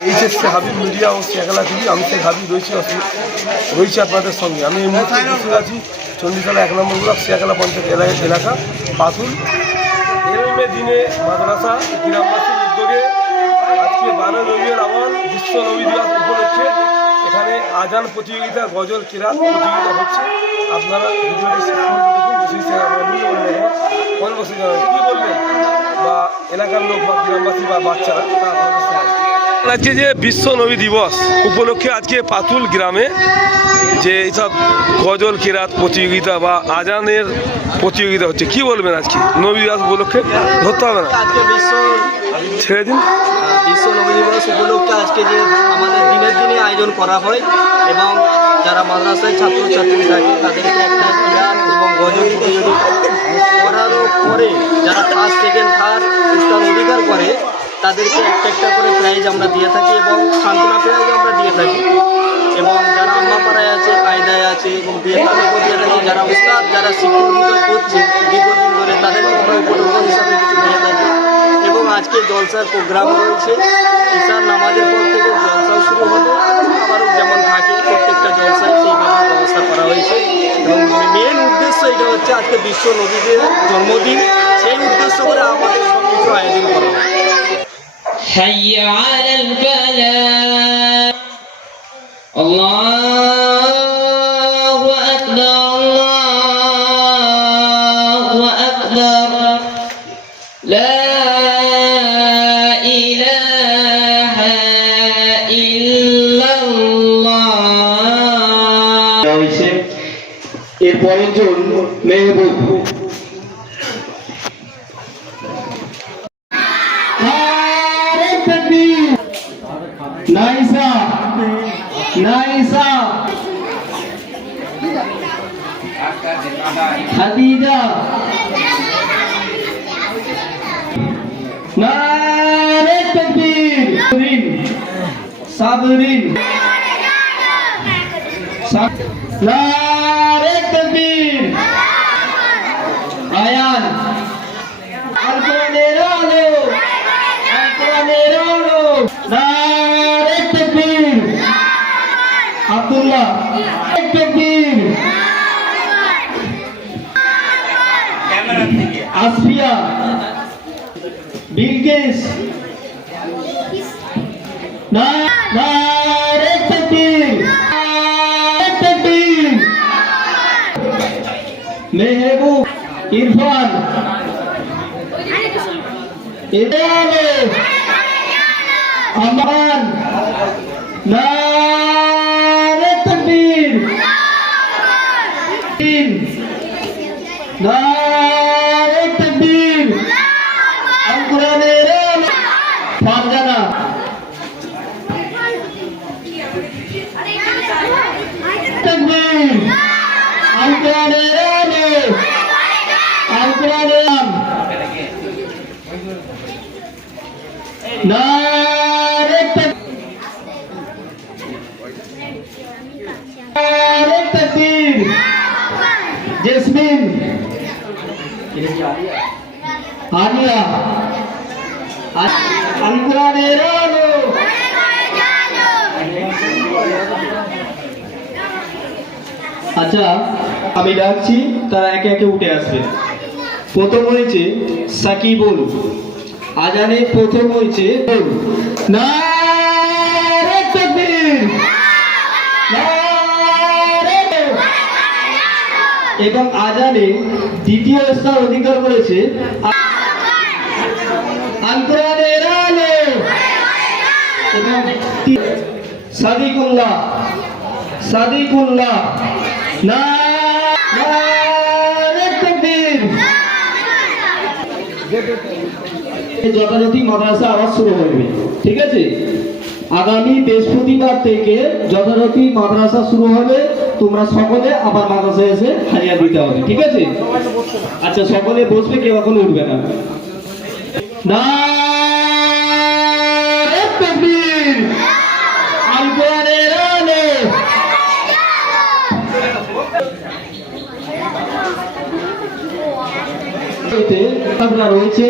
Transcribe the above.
HSC Habib media ও Shekhala TV, আমি শেখ হাবিব রয়েছি আপনাদের সঙ্গে। আমি এই মুহূর্তে বসে আছি চণ্ডীতলা 1 নম্বর ব্লক শেখালা পঞ্চায়েত এলাকা পাতুল এলমে দিনে মাদ্রাসা গ্রামবাসীর উদ্যোগে আজকে 12 রবিউল আউয়াল বিশ্ব নবী দিবস উপলক্ষে এখানে আজান প্রতিযোগিতা, গজল কিরাত প্রতিযোগিতা হচ্ছে। আপনারা ভিডিওটি শেষ পর্যন্ত দেখুন। বসে যাবেন কী বলবেন বা এলাকার লোক বা গ্রামবাসী বা বাচ্চারা আজকে যে বিশ্ব নবী দিবস উপলক্ষে আজকে পাতুল গ্রামে যে এইসব গজল কিরাত প্রতিযোগিতা বা আজানের প্রতিযোগিতা হচ্ছে, কি বলবেন আজকে নবী দিবস উপলক্ষে? ধরতে হবে না, আজকে ছেড়ে দিন। বিশ্ব নবী দিবস উপলক্ষে আজকে যে আমাদের দিনের দিনে আয়োজন করা হয় এবং যারা মাদ্রাসায় ছাত্রছাত্রী থাকে তাদেরকে একটা কিরাত এবং গজল প্রতিযোগিতা করারও পরে যারা ফার্স্ট সেকেন্ড থার্ড স্থান অধিকার করে তাদেরকে একটা করে প্রাইজ আমরা দিয়ে থাকি এবং সান্ত্বনা প্রাইজ আমরা দিয়ে থাকি। এবং যারা আম্মাপাড়ায় আছে, কায়দায় আছে এবং বিয়েতাদেরকেও দিয়ে থাকি। যারা উস্তাদ, যারা শিক্ষকতা করছে দীর্ঘদিন ধরে তাদেরকে আমরা উপলব্ধ হিসাবে কিছু দিয়ে থাকি। এবং আজকে জলসার প্রোগ্রাম রয়েছে, ঈশার নামাজের পর থেকে জলসাও শুরু হবে। আবারও যেমন থাকে প্রত্যেকটা জলসায় সেইভাবে ব্যবস্থা করা হয়েছে। এবং মেন উদ্দেশ্য এটা হচ্ছে আজকে বিশ্ব নবীদের জন্মদিন, সেই উদ্দেশ্য করে আমাদের সব কিছু আয়োজন করা হয়। حي على الفلاح الله أكبر الله أكبر لا إله إلا الله এরপরের জন্য মেহবুব নাইসা খাদিজা নারে তাকবীর সাবরিন নারে তাকবীর আয়ান আলকোরানের আলো নারে তাকবীর আব্দুল্লাহ তাকবীর আসফিয়া বিলকিস নারে তাকবীর মেহবুব ইরফান আমান নারে তাকবীর নারে তাকবীর আল কোরআনের ফারজানা তাকবীর আল কোরআনের নারে তাকবীর জেসমিন আলিয়া আল কোরআনের আলো আচ্ছা আমি ডাকছি, তারা একে একে উঠে আসবে। প্রথম হয়েছে সাকিবুল, আজানে প্রথম হয়েছে নারে তাকবীর এবং আজানে দ্বিতীয় স্থান অধিকার করেছে আল কোরআনের আলো এবং সাদিকুল্লাহ নারে তাকবীর। যথাযথ মাদ্রাসা আওয়াজ শুরু হবে, ঠিক আছে? আগামী বৃহস্পতিবার থেকে যথাযথ মাদ্রাসা শুরু হবে। তোমরা সকলে আবার মাদ্রাসায় এসে হাজিরা দিতে হবে, ঠিক আছে? আচ্ছা সকলে বসবে, কেউ এখন উঠবে না। নারে তাকবীর আল কোরআনের আলো রয়েছে